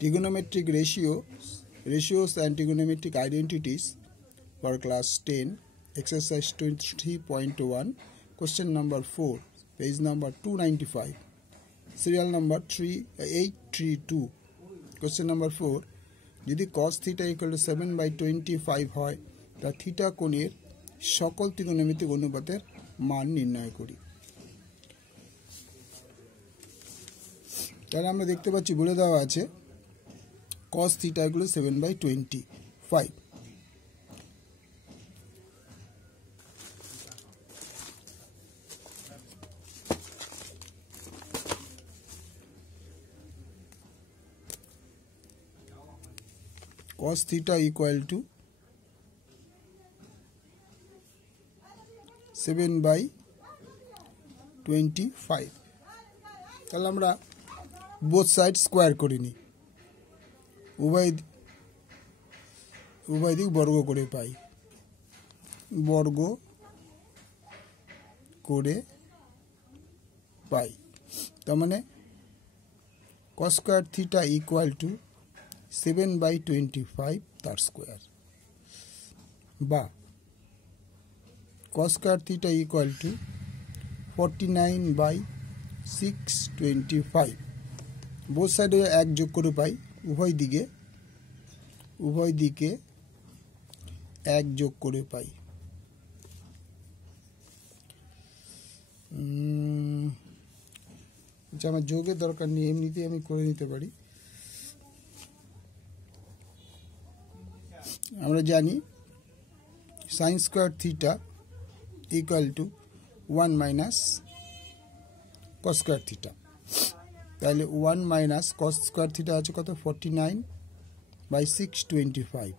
Trigonometric ratios and trigonometric identities for class 10, exercise 23.1, question number 4, page number 295, serial number 832. Question number 4, যদি cos theta equal to 7/25 হয় তা theta কোণের সকল ত্রিকোণমিতিক অনুপাতের মান নির্ণয় করি। তাহলে আমরা দেখতে পাচ্ছি বলে দেওয়া আছে cos theta equal to 7/25. Cos theta equal to 7/25. তাহলে আমরা both sides square করে নিই, উভয় দিক বর্গ করে পাই, তার মানে cos square theta equal to 7/25 তার স্কোয়ার, বা cos square theta equal to 49/625. Both সাইডে এক যোগ করে পাই, উভয় দিকে এক যোগ করে পাই। আমার যোগের দরকার নেই, এমনিতেই আমি করে নিতে পারি। আমরা জানি sin square theta equal to 1 minus cos square theta, তাহলে 1 minus cos square theta আছে কত 49/625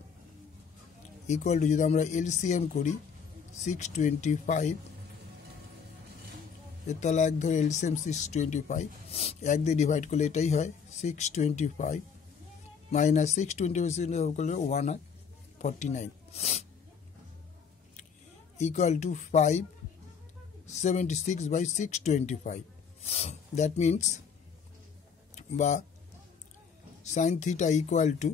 equal to, যদি আমরা LCM করি 625, এর তলা এক ধরে LCM 625, এক দিয়ে ডিভাইড করলে এটাই হয় 625 minus 625 করলে 1 হয় 49 equal to 576/625. that means বা sin theta equal to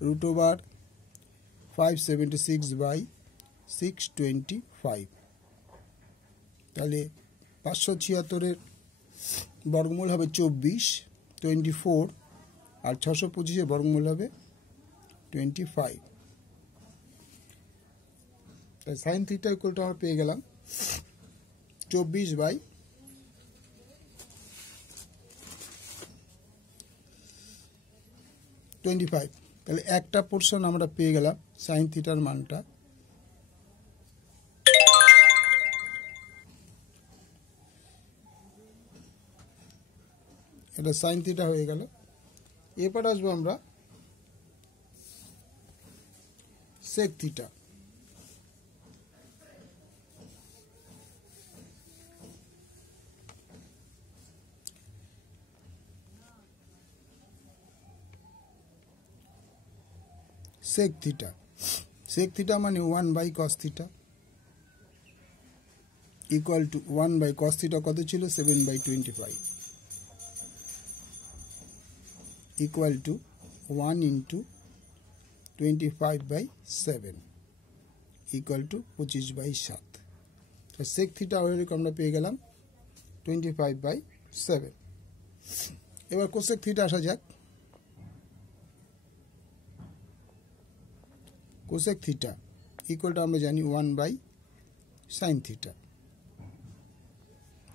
√576/625. তাহলে 576 বর্গমূল হবে 24, আর 625 বর্গমূল হবে 25. তাই sin theta equal to আমরা পেয়ে গেলাম 24/25. তাহলে একটা পোরশন আমরা পেয়ে গেলাম sin থিটার মানটা। এটা sin থিটা হয়ে গেল। এরপর আসবো আমরা sec থিটা। sec theta মানে 1/cos theta equal to 1/cos theta কত ছিল 7/25 equal to 1 into 25/7 equal to 25/7. তো sec theta ওইরকম আমরা পেয়ে গেলাম 25/7. এবার cosec theta আসা যাক। cosec theta equal to আমরা জানি 1/sin theta.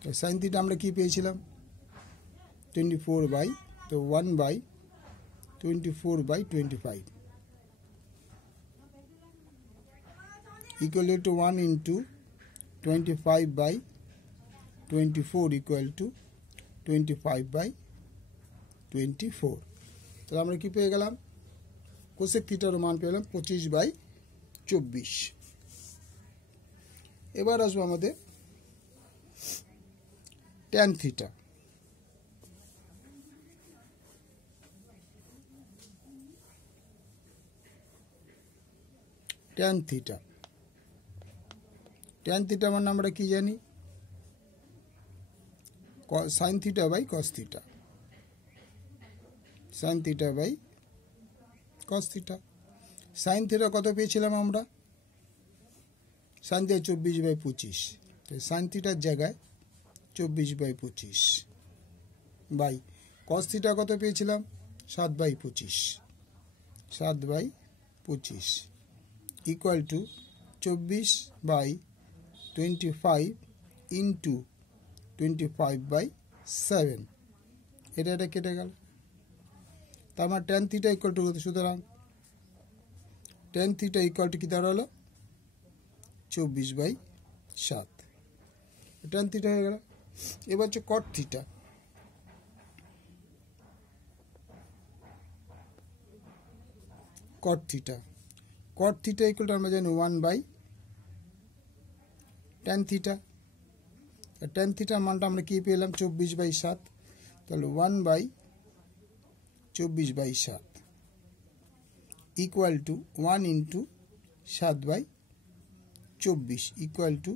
তো sin theta আমরা কি পেয়েছিলাম 24 তো 1/24/25 equal to 1 into 25/24 equal to 25/24. তাহলে আমরা কি পেয়ে গেলাম cosec theta এর মান পেলাম 25/24. এবার আসবো আমাদের tan theta। tan theta মানে আমরা কি জানি sin theta by cos theta। Sine theta by cos theta. Sine theta কত পেয়েছিলাম আমরা? সাইন থিটা 24/25, তো সাইন থিটার জায়গায় 24/25 বাই কস থিটা কত পেয়েছিলাম? 7/25, 7/25 ইকুয়াল টু 24/25 ইন্টু 25/7। এটা কেটে গেল, তার মানে টেন থিটা ইকুয়াল টু কত? সুতরাং টেন থিটা ইকুয়াল টু কী দাঁড়ালো? 24/7। টেন থিটা হয়ে গেল। এবার হচ্ছে কট theta. Caught theta equal to আমরা জানি 1/tan থিটা। টেন থিটার মানটা আমরা কী পেলাম? 24/7। তাহলে 1/24/7 equal to 1 into 7/24 equal to